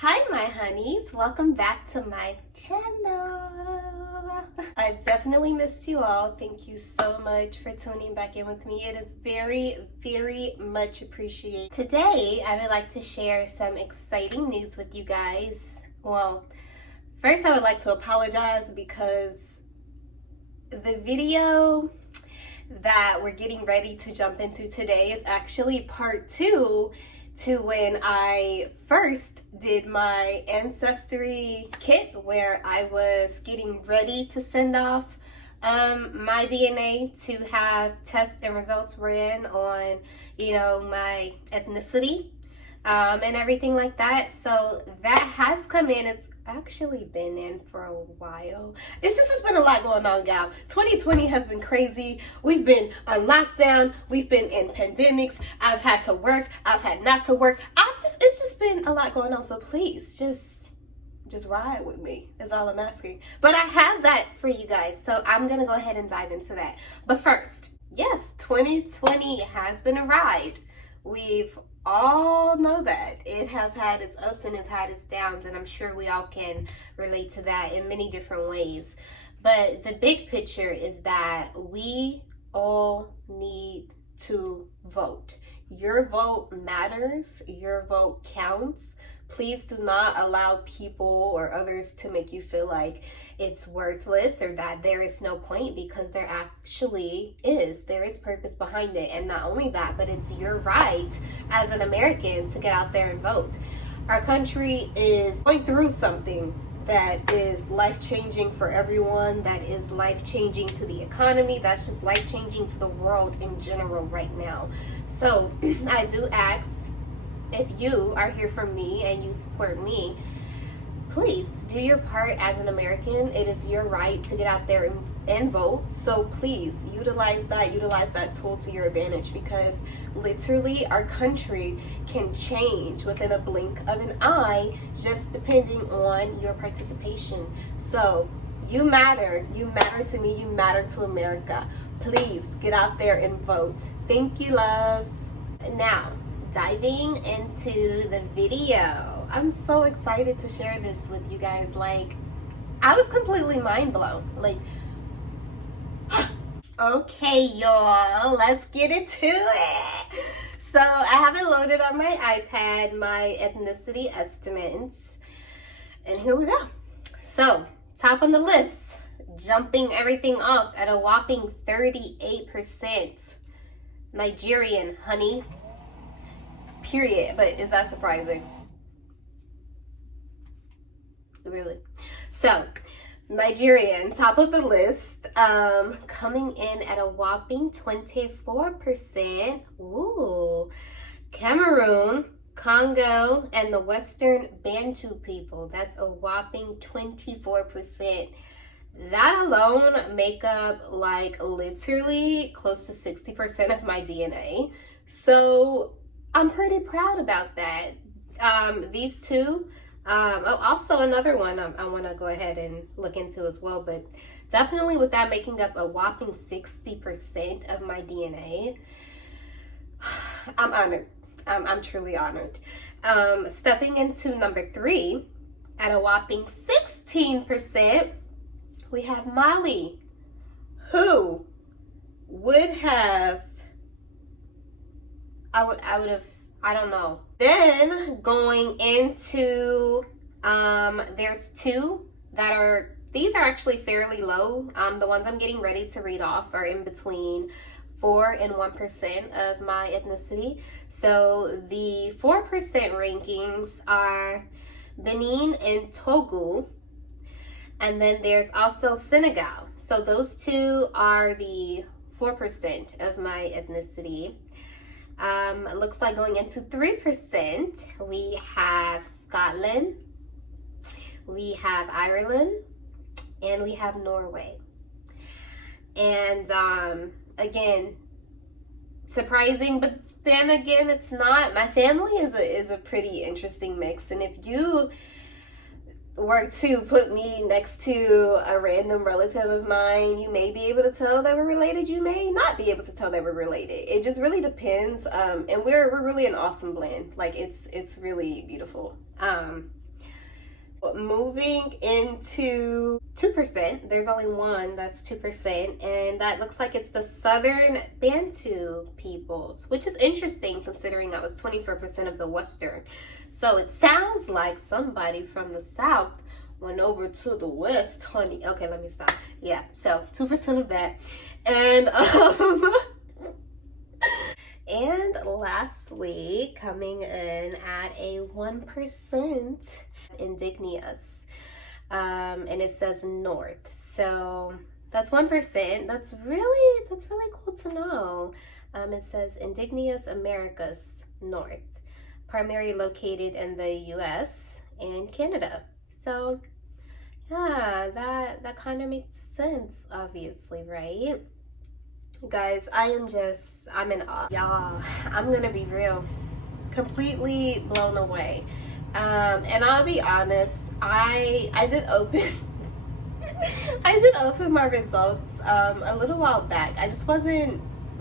Hi my honeys, welcome back to my channel. I've definitely missed you all. Thank you so much for tuning back in with me. It is very much appreciated. Today I would like to share some exciting news with you guys. Well, first I would like to apologize because the video that we're getting ready to jump into today is actually part 2 to when I first did my Ancestry kit, where I was getting ready to send off my DNA to have tests and results ran on, my ethnicity and everything like that. So that has come in. It's actually been in for a while. It's been a lot going on, gal. 2020 has been crazy. We've been on lockdown. We've been in pandemics. I've had to work. I've had not to work. It's just been a lot going on. So please just ride with me is all I'm asking. But I have that for you guys. So I'm going to go ahead and dive into that. But first, yes, 2020 has been a ride. We've all know that it has had its ups and it's had its downs, and I'm sure we all can relate to that in many different ways. But the big picture is that we all need to vote. Your vote matters. Your vote counts. Please do not allow people or others to make you feel like it's worthless or that there is no point, because there actually is. There is purpose behind it. And not only that, but it's your right as an American to get out there and vote. Our country is going through something that is life-changing for everyone, that is life-changing to the economy, that's just life-changing to the world in general right now. So I do ask, if you are here for me and you support me, please do your part as an American. It is your right to get out there and vote. So please utilize that tool to your advantage, because literally our country can change within a blink of an eye, just depending on your participation. So you matter to me, you matter to America. Please get out there and vote. Thank you, loves. Now, diving into the video. I'm so excited to share this with you guys. Like, I was completely mind blown. Like, okay, y'all, let's get into it. So I have it loaded on my iPad, my ethnicity estimates, and here we go. So, top on the list, jumping everything off at a whopping 38%. Nigerian, honey. Period. But is that surprising? Really? So, Nigerian, top of the list, coming in at a whopping 24%. Ooh. Cameroon, Congo, and the Western Bantu people, that's a whopping 24%. That alone make up like literally close to 60% of my DNA. So I'm pretty proud about that. These two, also another one I want to go ahead and look into as well, but definitely with that making up a whopping 60% of my DNA, I'm honored. I'm truly honored. Stepping into number 3 at a whopping 16%, we have Mali. Who would have, I don't know. Then going into, there's 2 that are, these are actually fairly low. The ones I'm getting ready to read off are in between 4 and 1% of my ethnicity. So the 4% rankings are Benin and Togo. And then there's also Senegal. So those 2 are the 4% of my ethnicity. It looks like going into 3%, we have Scotland, we have Ireland, and we have Norway. And again, surprising, but then again, it's not. My family is a pretty interesting mix, and if you were to put me next to a random relative of mine, you may be able to tell that we're related, you may not be able to tell that we're related. It just really depends. And we're really an awesome blend. Like, it's really beautiful. Moving into 2%, there's only one that's 2%, and that looks like it's the Southern Bantu peoples, which is interesting considering that was 24% of the Western. So it sounds like somebody from the South went over to the West, honey. Okay, let me stop. Yeah, so 2% of that. And and lastly, coming in at a 1%, indigenous, and it says North. So that's 1%. That's really cool to know. It says indigenous Americas North, primarily located in the U.S. and Canada. So yeah, that kind of makes sense, obviously, right? Guys, I'm in awe. Y'all, I'm gonna be real, completely blown away. And I'll be honest, I did open I did open my results a little while back. I just wasn't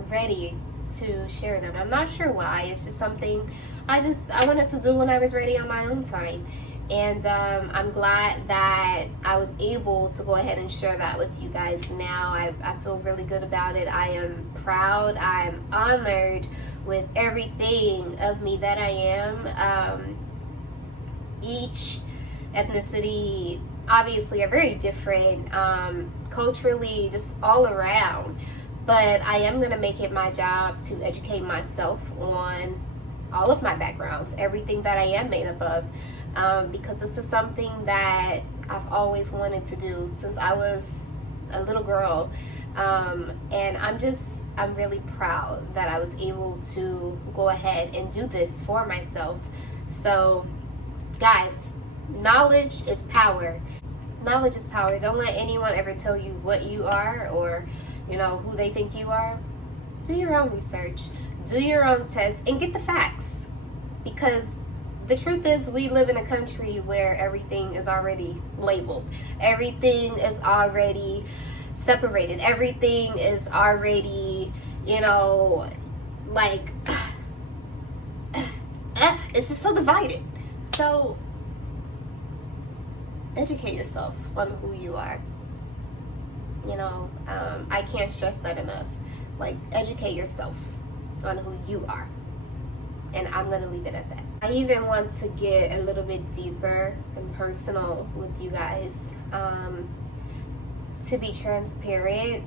ready to share them. I'm not sure why. It's just something I wanted to do when I was ready on my own time. And I'm glad that I was able to go ahead and share that with you guys now. I feel really good about it. I am proud. I'm honored with everything of me that I am. Each ethnicity obviously are very different, culturally, just all around. But I am going to make it my job to educate myself on all of my backgrounds, everything that I am made up of, because this is something that I've always wanted to do since I was a little girl. And I'm really proud that I was able to go ahead and do this for myself. So, guys, knowledge is power. Knowledge is power. Don't let anyone ever tell you what you are or, who they think you are. Do your own research. Do your own tests and get the facts. Because the truth is, we live in a country where everything is already labeled. Everything is already separated. Everything is already, like, it's just so divided. So, educate yourself on who you are. I can't stress that enough. Like, educate yourself on who you are. And I'm going to leave it at that. I even want to get a little bit deeper and personal with you guys. To be transparent,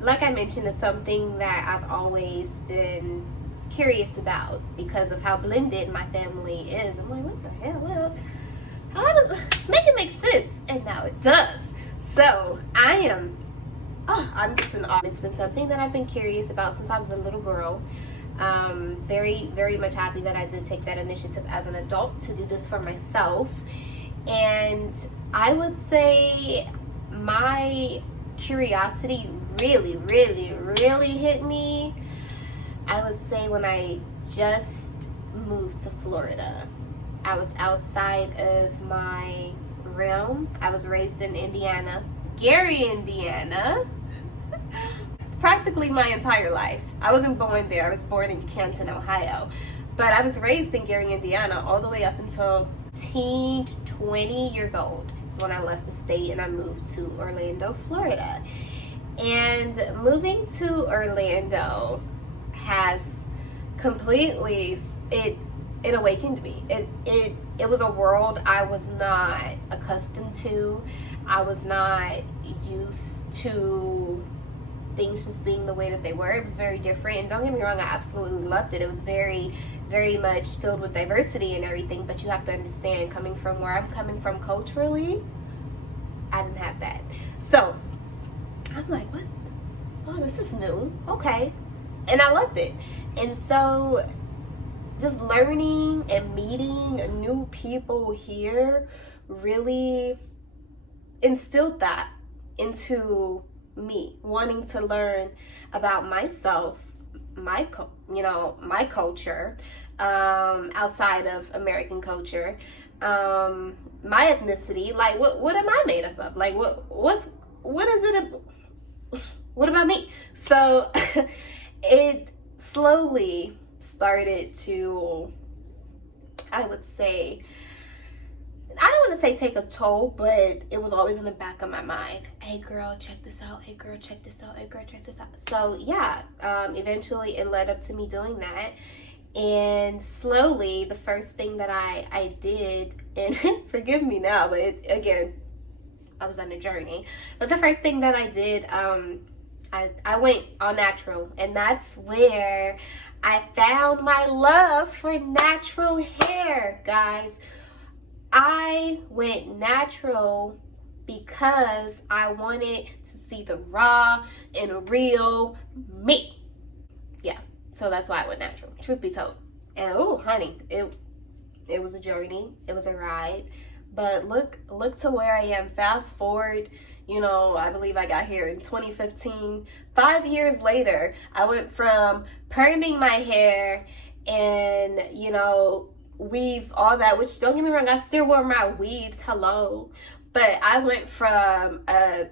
like I mentioned, it's something that I've always been curious about because of how blended my family is. I'm like, what the hell? Well, how does make it make sense? And now it does. So I'm just in awe. It's been something that I've been curious about since I was a little girl. Very, very much happy that I did take that initiative as an adult to do this for myself. And I would say my curiosity really, really, really hit me, I would say, when I just moved to Florida. I was outside of my realm. I was raised in Indiana, Gary, Indiana, practically my entire life. I wasn't born there. I was born in Canton, Ohio. But I was raised in Gary, Indiana all the way up until 20 years old. It's when I left the state and I moved to Orlando, Florida. And moving to Orlando has completely, it awakened me. It was a world I was not accustomed to. I was not used to things just being the way that they were. It was very different, and don't get me wrong, I absolutely loved it. It was very, very much filled with diversity and everything, but you have to understand, coming from where I'm coming from culturally, I didn't have that. So I'm like, what? Oh, this is new. Okay. And I loved it. And so just learning and meeting new people here really instilled that into me, wanting to learn about myself, my culture, outside of American culture, my ethnicity. Like, what am I made up of? Like, what is it? What about me? So it slowly started to, I would say, want to say take a toll, but it was always in the back of my mind. Hey girl, check this out. Hey girl, check this out. Hey girl, check this out. So yeah, eventually it led up to me doing that. And slowly, the first thing that I did, and forgive me now, but again, I was on a journey. But the first thing that I did, I went all natural. And that's where I found my love for natural hair, guys. I went natural because I wanted to see the raw and real me. Yeah, so that's why I went natural, truth be told. And oh, honey, it was a journey. It was a ride. But look to where I am. Fast forward, you know, I believe I got here in 2015. 5 years later, I went from perming my hair and, you know, weaves, all that, which don't get me wrong, I still wore my weaves, hello. But I went from a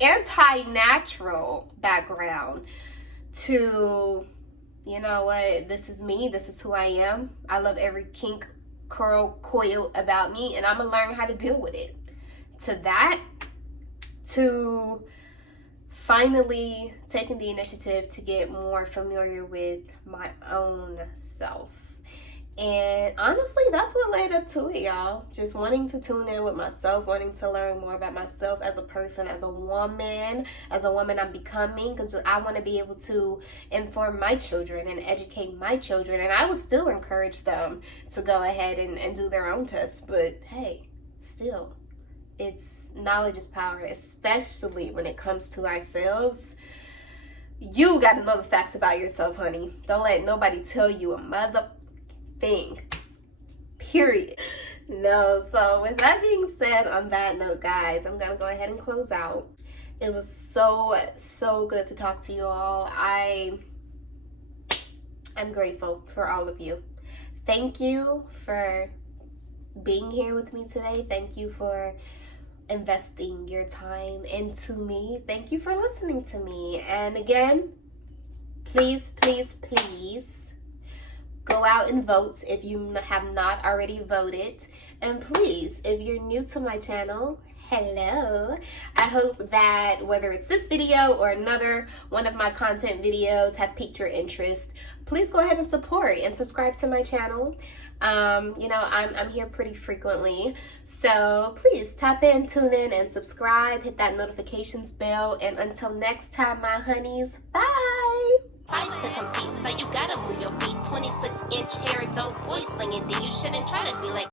anti-natural background to, you know what, this is me, this is who I am. I love every kink, curl, coil about me, and I'm gonna learn how to deal with it. To that, to finally taking the initiative to get more familiar with my own self. And honestly, that's what led up to it, y'all. Just wanting to tune in with myself, wanting to learn more about myself as a person, as a woman I'm becoming, because I want to be able to inform my children and educate my children. And I would still encourage them to go ahead and do their own tests. But hey, still, it's knowledge is power, especially when it comes to ourselves. You got to know the facts about yourself, honey. Don't let nobody tell you a mother thing, period. No, so with that being said, on that note, guys, I'm gonna go ahead and close out. It was so good to talk to you all. I'm grateful for all of you. Thank you for being here with me today. Thank you for investing your time into me. Thank you for listening to me. And again, please go out and vote if you have not already voted. And please, if you're new to my channel, hello. I hope that whether it's this video or another one of my content videos have piqued your interest. Please go ahead and support and subscribe to my channel. You know, I'm here pretty frequently, so please tap in, tune in, and subscribe. Hit that notifications bell. And until next time, my honeys, bye. Fight to compete, so you gotta move your feet. 26-inch hair, dope boy slinging. Then you shouldn't try to be like